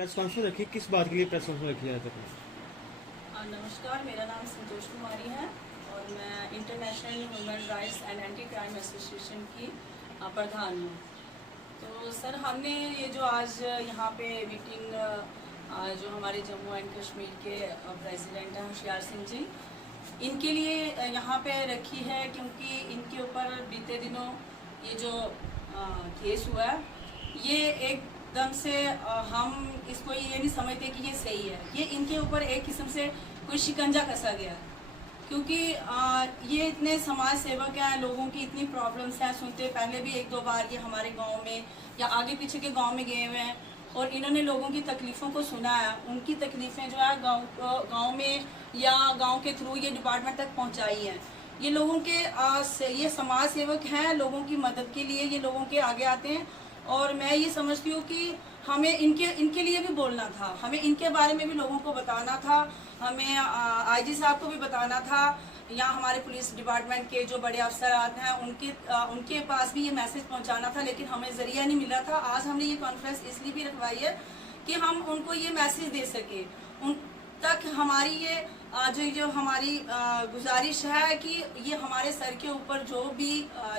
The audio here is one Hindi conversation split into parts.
प्रेस कॉन्फ्रेंस रखी, किस बात के लिए प्रेस कॉन्फ्रेंस रखी जाती है? नमस्कार, मेरा नाम संतोष कुमारी है और मैं international human rights and anti crime association की प्रधान हूँ। तो सर, हमने ये जो आज यहाँ पे मीटिंग जो हमारे जम्मू एंड कश्मीर के प्रेसिडेंट हैं होशियार सिंह जी, इनके लिए यहाँ पे रखी है क्योंकि इनके ऊपर बीते दिनों ये जो केस हुआ है, ये एकदम से हम इसको ये नहीं समझते कि ये सही है। ये इनके ऊपर एक किस्म से कोई शिकंजा कसा गया है क्योंकि ये इतने समाज सेवक हैं, लोगों की इतनी प्रॉब्लम्स हैं, सुनते पहले भी एक दो बार ये हमारे गांव में या आगे पीछे के गांव में गए हुए हैं और इन्होंने लोगों की तकलीफ़ों को सुना है। उनकी तकलीफ़ें जो है गांव में या गांव के थ्रू ये डिपार्टमेंट तक पहुंचाई हैं। ये लोगों के ये समाज सेवक हैं, लोगों की मदद के लिए ये लोगों के आगे आते हैं और मैं ये समझती हूँ कि हमें इनके लिए भी बोलना था, हमें इनके बारे में भी लोगों को बताना था, हमें आईजी साहब को भी बताना था या हमारे पुलिस डिपार्टमेंट के जो बड़े अफसर हैं उनके पास भी ये मैसेज पहुंचाना था, लेकिन हमें जरिया नहीं मिला था। आज हमने ये कॉन्फ्रेंस इसलिए भी रखवाई है कि हम उनको ये मैसेज दे सके, उन तक हमारी ये जो हमारी गुजारिश है कि ये हमारे सर के ऊपर जो भी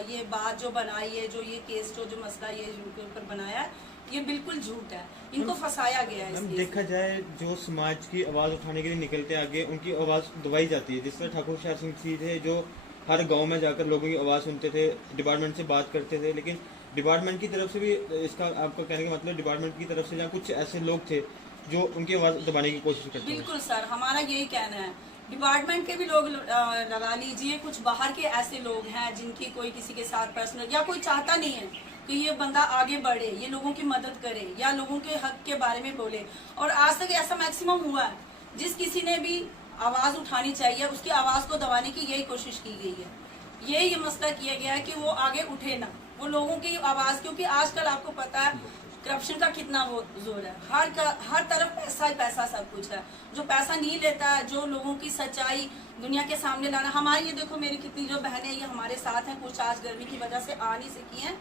ये बात जो बनाई है, जो ये केस जो मसला ये उनके ऊपर बनाया है, ये बिल्कुल झूठ है, इनको फंसाया गया है। देखा जाए जो समाज की आवाज़ उठाने के लिए निकलते आगे, उनकी आवाज़ दबाई जाती है। जिस तरह ठाकुर होशियार सिंह जी थे जो हर गांव में जाकर लोगों की आवाज़ सुनते थे, डिपार्टमेंट से बात करते थे, लेकिन डिपार्टमेंट की तरफ से भी, इसका आपका कहने का मतलब डिपार्टमेंट की तरफ से जहाँ कुछ ऐसे लोग थे जो उनकी आवाज़ दबाने की कोशिश करते थे। बिल्कुल सर, हमारा यही कहना है, डिपार्टमेंट के भी लोग लगा लीजिए, कुछ बाहर के ऐसे लोग हैं जिनकी कोई किसी के साथ पर्सनल या कोई चाहता नहीं है कि ये बंदा आगे बढ़े, ये लोगों की मदद करे या लोगों के हक के बारे में बोले। और आज तक ऐसा मैक्सिमम हुआ है, जिस किसी ने भी आवाज़ उठानी चाहिए उसकी आवाज़ को दबाने की यही कोशिश की गई है। ये मसला किया गया है कि वो आगे उठे ना, वो लोगों की आवाज़, क्योंकि आजकल आपको पता है करप्शन का कितना वो जोर है, हर तरफ पैसा ही पैसा सब कुछ है। जो पैसा नहीं लेता है, जो लोगों की सच्चाई दुनिया के सामने लाना, हमारी ये देखो मेरी कितनी जो बहनें ये हमारे साथ हैं, कुछ आज गर्मी की वजह से आ नहीं सकी हैं।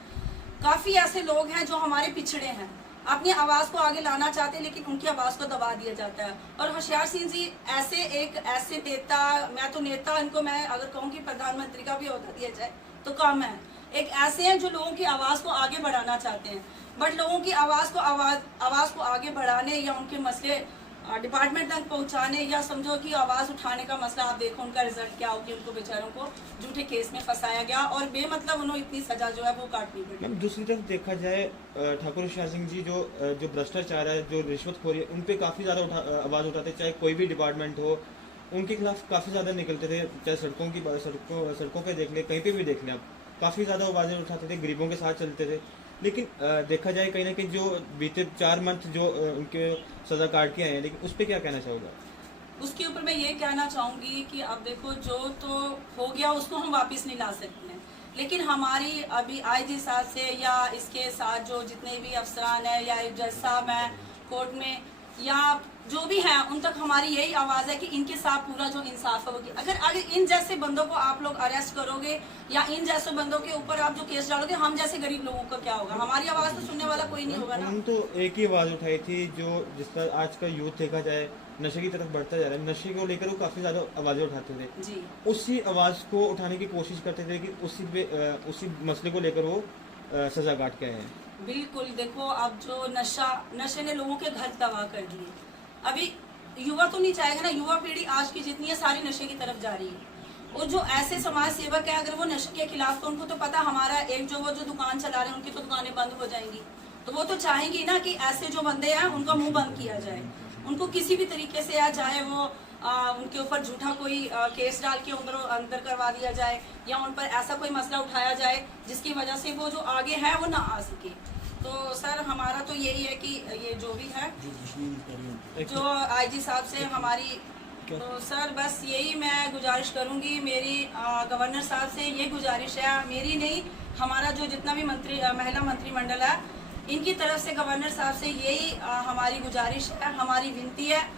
काफ़ी ऐसे लोग हैं जो हमारे पिछड़े हैं, अपनी आवाज़ को आगे लाना चाहते हैं, लेकिन उनकी आवाज़ को दबा दिया जाता है। और होशियार सिंह जी ऐसे नेता, मैं तो नेता, इनको मैं अगर कहूँ कि प्रधानमंत्री का भी होता दिया जाए तो कम है। एक ऐसे हैं जो लोगों की आवाज़ को आगे बढ़ाना चाहते हैं, बट लोगों की आवाज़ को आगे बढ़ाने या उनके मसले डिपार्टमेंट तक पहुंचाने या समझो कि आवाज़ उठाने का मसला, आप देखो उनका रिजल्ट क्या हो कि उनको बेचारों को झूठे केस में फंसाया गया और बेमतलब उन्होंने इतनी सजा जो है वो काटनी पड़ी। मैम, दूसरी तरफ देखा जाए ठाकुर होशियार सिंह जी जो भ्रष्टाचार है, जो रिश्वतखोरी है, उन पे काफ़ी ज़्यादा आवाज़ उठाते, चाहे कोई भी डिपार्टमेंट हो, उनके खिलाफ काफ़ी ज़्यादा निकलते थे। चाहे सड़कों पे देख लें, कहीं पे भी देख लें, आप काफ़ी ज़्यादा आवाज़ें उठाते थे, गरीबों के साथ चलते थे। लेकिन देखा जाए कहीं ना कहीं जो बीते 4 मंथ जो उनके सज़ा काट के आए हैं, लेकिन उस पर क्या कहना चाहोगे? उसके ऊपर मैं ये कहना चाहूँगी कि अब देखो, जो तो हो गया उसको हम वापस नहीं ला सकते हैं, लेकिन हमारी अभी आईजी साहब से या इसके साथ जो जितने भी अफसरान हैं या जज साहब हैं कोर्ट में या जो भी हैं, उन तक हमारी यही आवाज़ है कि इनके साथ पूरा जो इंसाफ है वो किया। अगर इन जैसे बंदों को आप लोग अरेस्ट करोगे या इन जैसे बंदों के ऊपर आप जो केस डालोगे, हम जैसे गरीब लोगों का क्या होगा? हमारी आवाज़ तो सुनने वाला कोई नहीं होगा ना। हम तो एक ही आवाज़ उठाई थी, जो जिस तरह आज का यूथ देखा जाए नशे की तरफ बढ़ता जा रहा है, नशे को लेकर वो काफ़ी ज़्यादा आवाज़ें उठाते थे जी। उसी आवाज़ को उठाने की कोशिश करते थे, लेकिन उसी मसले को लेकर वो सज़ा काट के आए हैं। बिल्कुल, देखो अब जो नशे ने लोगों के घर तबाह कर दिए। अभी युवा तो नहीं चाहेगा ना, युवा पीढ़ी आज की जितनी है सारी नशे की तरफ जा रही है। और जो ऐसे समाज सेवक है, अगर वो नशे के खिलाफ, तो उनको तो पता हमारा एक जो दुकान चला रहे हैं उनकी तो दुकानें बंद हो जाएंगी, तो वो तो चाहेंगी ना कि ऐसे जो बंदे हैं उनका मुंह बंद किया जाए, उनको किसी भी तरीके से, या चाहे वो उनके ऊपर झूठा कोई केस डाल के अंदर करवा दिया जाए या उन पर ऐसा कोई मसला उठाया जाए जिसकी वजह से वो जो आगे है वो ना आ सके। तो सर, हमारा तो यही है कि ये जो भी है जो आईजी साहब से हमारी, तो सर बस यही मैं गुजारिश करूंगी, मेरी गवर्नर साहब से ये गुजारिश है, मेरी नहीं, हमारा जो जितना भी महिला मंत्रिमंडल है, इनकी तरफ से गवर्नर साहब से यही हमारी गुजारिश है, हमारी विनती है,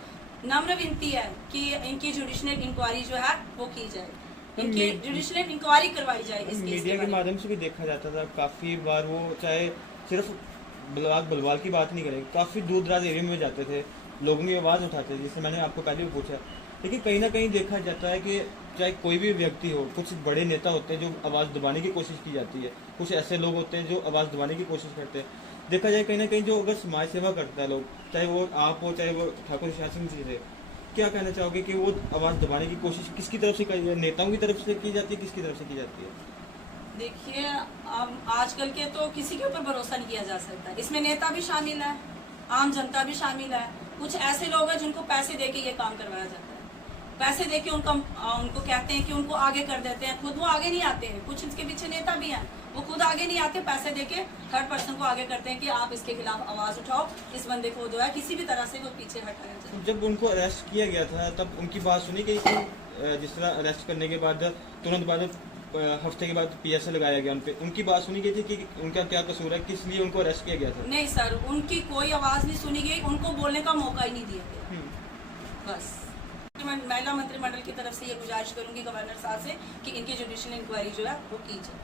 नम्र विनती है कि इनकी जुडिशनल इंक्वायरी जो है वो की जाए, इनकी जुडिशनल इंक्वायरी करवाई जाए। इस मीडिया के माध्यम से भी देखा जाता था काफ़ी बार, वो चाहे सिर्फ बलवाल की बात नहीं करें, काफ़ी दूर दराज एरिया में जाते थे, लोगों की आवाज़ उठाते थे, जिससे मैंने आपको पहले भी पूछा। लेकिन कहीं ना कहीं देखा जाता है कि चाहे कोई भी व्यक्ति हो, कुछ बड़े नेता होते हैं जो आवाज़ दबाने की कोशिश की जाती है, कुछ ऐसे लोग होते हैं जो आवाज़ दबाने की कोशिश करते हैं। देखा जाए कहीं ना कहीं जो अगर समाज सेवा करता है लोग, चाहे वो आप हो चाहे वो ठाकुर शाह सिंह जी थे, क्या कहना चाहोगे कि वो आवाज़ दबाने की कोशिश किसकी तरफ से की, नेताओं की तरफ से की जाती है, किसकी तरफ से की जाती है? देखिए, अब आजकल के तो किसी के ऊपर भरोसा नहीं किया जा सकता। इसमें नेता भी शामिल है, आम जनता भी शामिल है। कुछ ऐसे लोग हैं जिनको पैसे देके ये काम करवाया जाता है, पैसे देके उनको कहते हैं कि उनको आगे कर देते हैं, खुद वो आगे नहीं आते हैं। कुछ इसके पीछे नेता भी हैं, वो खुद आगे नहीं आते, पैसे देके थर्ड पर्सन को आगे करते हैं कि आप इसके खिलाफ आवाज उठाओ, इस बंदे को जो है किसी भी तरह से वो पीछे हटाया जाए। जब उनको अरेस्ट किया गया था तब उनकी बात सुनी गई कि जिस तरह अरेस्ट करने के बाद तुरंत बाद हफ्ते के बाद PSA लगाया गया उन पे, उनकी बात सुनी गई थी कि उनका क्या कसूर है, किस लिए उनको अरेस्ट किया गया था? नहीं सर, उनकी कोई आवाज नहीं सुनी गई, उनको बोलने का मौका ही नहीं दिया गया। बस महिला मंत्रिमंडल की तरफ से ये गुजारिश करूंगी गवर्नर साहब से कि इनकी जुडिशियल इंक्वायरी जो है वो की जाए।